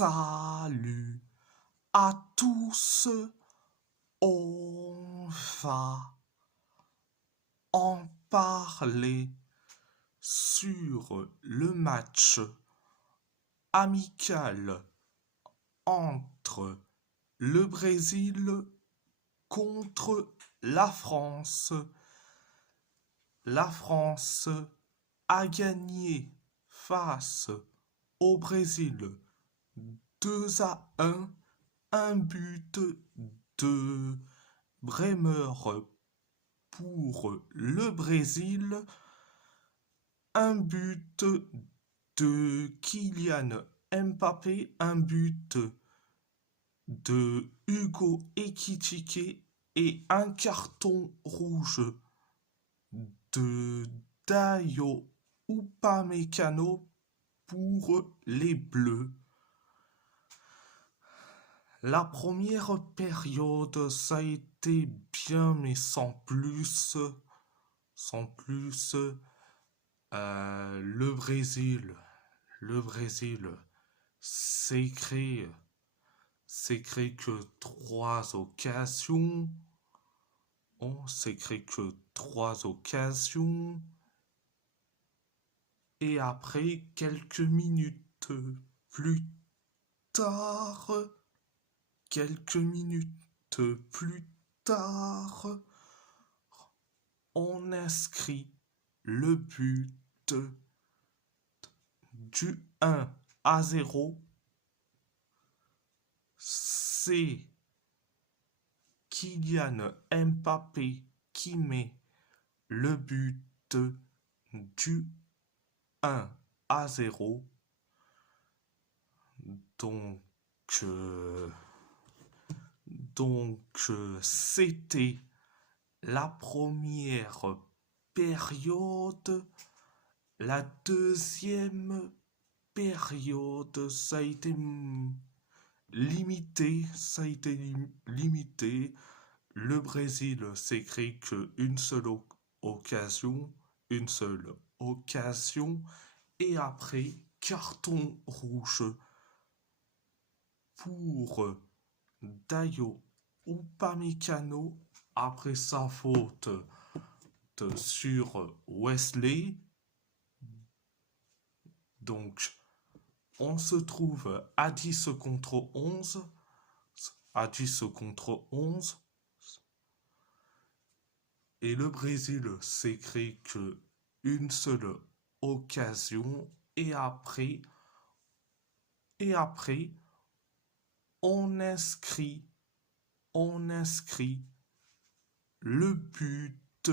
Salut à tous, on va en parler sur le match amical entre le Brésil contre la France. La France a gagné face au Brésil 2-1, un but de Bremer pour le Brésil, un but de Kylian Mbappé, un but de Hugo Ekitike et un carton rouge de Dayo Upamecano pour les Bleus. La première période, ça a été bien, mais sans plus. Sans plus. Le Brésil, s'est créé que trois occasions. On s'est créé que trois occasions. Et après, quelques minutes plus tard, on inscrit le but du 1-0. C'est Kylian Mbappé qui met le but du 1-0. Donc, c'était la première période. La deuxième période, ça a été limité. Le Brésil s'est créé qu'une seule occasion, et après, carton rouge pour Dayo Upamecano après sa faute sur Wesley. Donc, on se trouve à 10 contre 11. Et le Brésil s'est créé qu'une seule occasion. Et après, on inscrit le but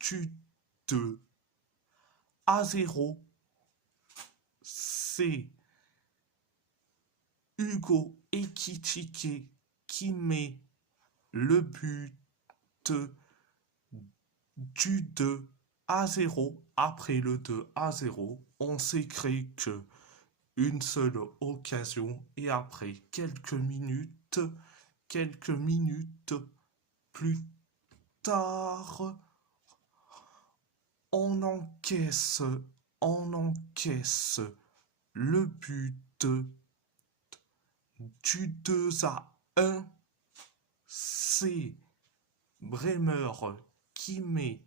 du 2-0. C'est Hugo Ekitike qui met le but du 2-0. Après le 2-0, on s'est créé qu'une seule occasion et après quelques minutes plus tard, on encaisse le but du 2-1. C'est Bremer qui met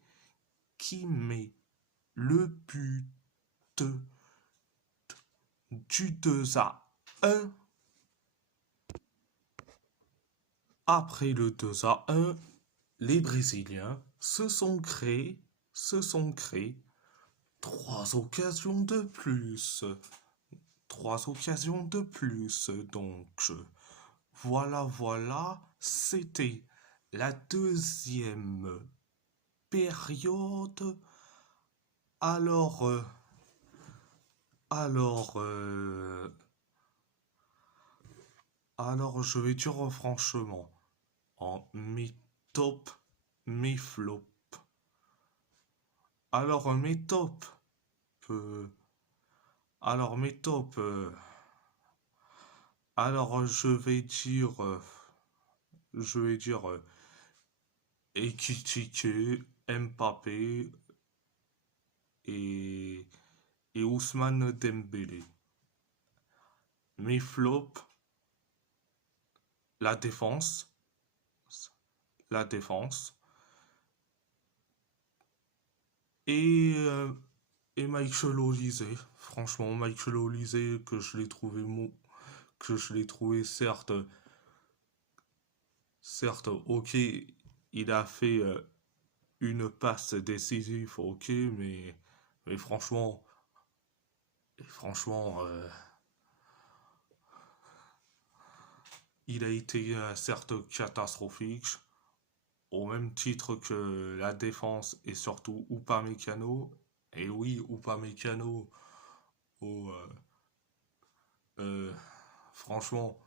le but du 2-1. Après le 2-1, les Brésiliens se sont créés trois occasions de plus. Donc, voilà, c'était la deuxième période. Alors, je vais dire franchement, en mes top, mes flops. Alors, mes tops. Alors, je vais dire Ekitike, Mbappé et Ousmane Dembélé. mes flops, la défense, la défense, et, euh, et Michael Olise. Franchement, Michael Olise, que je l'ai trouvé certes, ok, il a fait une passe décisive, ok, mais franchement, il a été certes catastrophique, au même titre que la défense et surtout Upamecano. Et oui, Upamecano, oh, euh, franchement,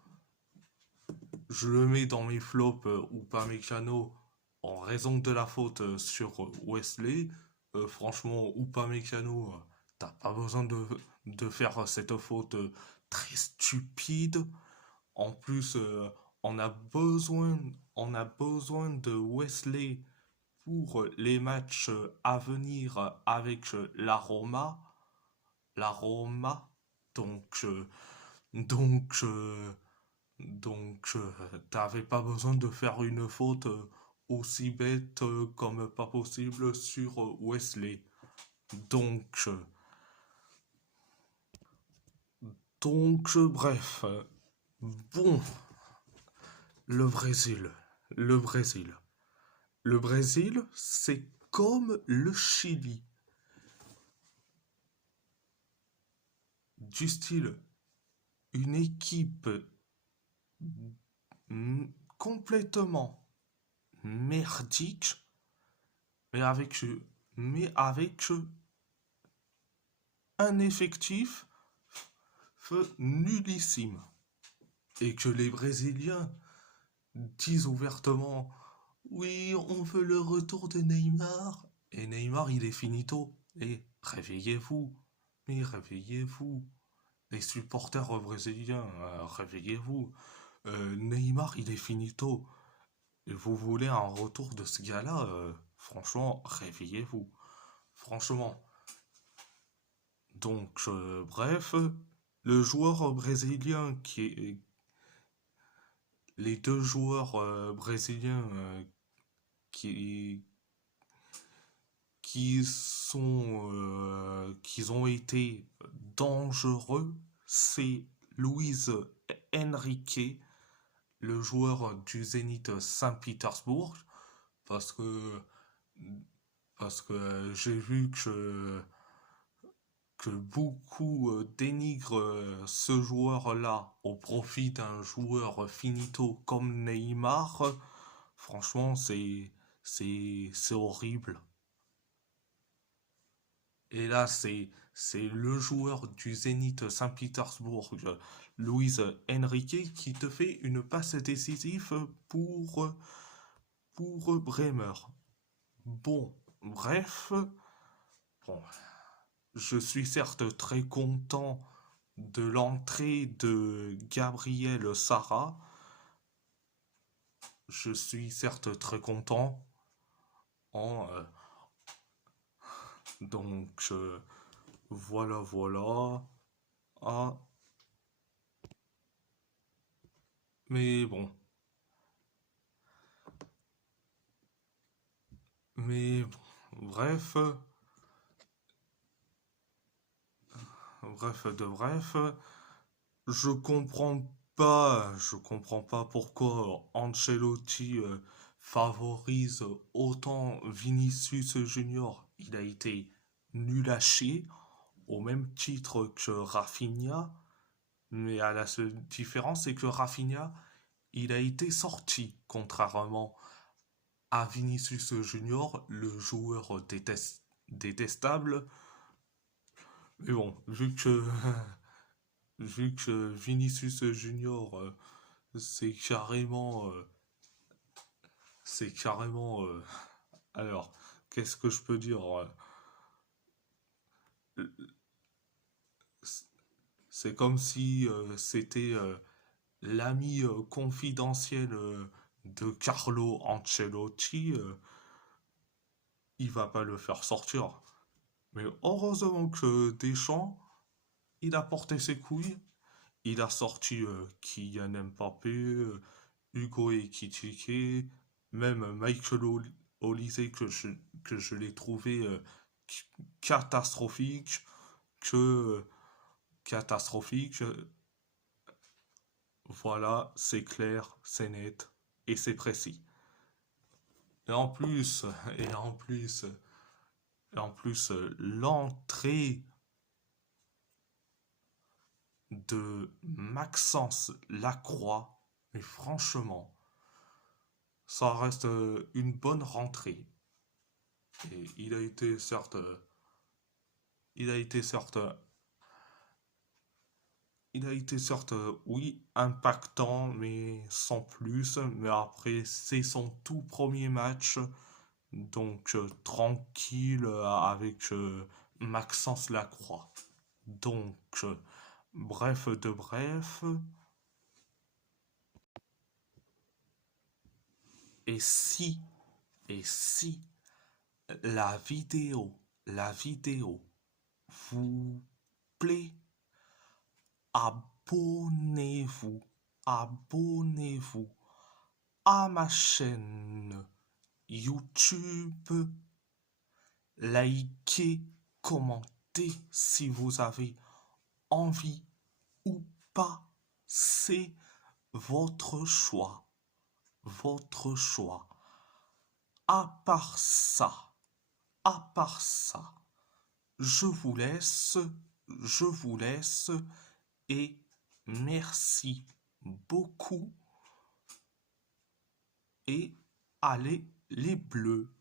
je le mets dans mes flops Upamecano en raison de la faute sur Wesley. Franchement, Upamecano, t'as pas besoin de faire cette faute très stupide. En plus, on a besoin, on a besoin de Wesley pour les matchs à venir avec la Roma. La Roma. Donc, euh, donc, euh, donc, t'avais pas besoin de faire une faute aussi bête comme pas possible sur Wesley. Donc, euh, bref. Bon, le Brésil. Le Brésil. Le Brésil, c'est comme le Chili. Du style, une équipe complètement merdique, mais avec un effectif nullissime. Et que les Brésiliens disent ouvertement, oui, on veut le retour de Neymar. Et Neymar, il est finito. Et réveillez-vous. Mais réveillez-vous. Les supporters brésiliens, réveillez-vous. Neymar, il est finito. Et vous voulez un retour de ce gars-là, franchement, réveillez-vous. Franchement. Donc, bref, le joueur brésilien les deux joueurs brésiliens qui, qui ont été dangereux, c'est Luis Enrique, le joueur du Zénith Saint-Pétersbourg, parce que j'ai vu que beaucoup dénigrent ce joueur-là au profit d'un joueur finito comme Neymar. Franchement, c'est horrible. Et là, c'est le joueur du Zénith Saint-Pétersbourg, Luis Enrique, qui te fait une passe décisive pour Bremer. Bon, bref, bon, je suis certes très content de l'entrée de Gabriel Sara. Je suis certes très content. En, donc, voilà, voilà. Ah, mais bon. Mais bon, bref, je comprends pas pourquoi Ancelotti favorise autant Vinicius Junior. Il a été nul à chier, au même titre que Rafinha, mais à la seule différence, c'est que Rafinha, il a été sorti, contrairement à Vinicius Junior, le joueur détestable. Mais bon, vu que Vinicius Junior, c'est carrément, c'est carrément, alors, qu'est-ce que je peux dire? C'est comme si c'était l'ami confidentiel de Carlo Ancelotti. Il va pas le faire sortir. Mais heureusement que Deschamps, il a porté ses couilles. il a sorti Kylian Mbappé, Hugo Ekitike, même Olise que je l'ai trouvé catastrophique, que catastrophique. Voilà, c'est clair, c'est net et c'est précis. Et en plus, et en plus, l'entrée de Maxence Lacroix, mais franchement, ça reste une bonne rentrée. Et il a été certes, oui, impactant, mais sans plus. Mais après, c'est son tout premier match, donc tranquille avec Maxence Lacroix. Donc, bref de bref. Et si, et si la vidéo vous plaît, abonnez-vous, abonnez-vous à ma chaîne YouTube, likez, commentez si vous avez envie ou pas, c'est votre choix, votre choix. À part ça, à part ça, je vous laisse, je vous laisse et merci beaucoup et allez les bleus.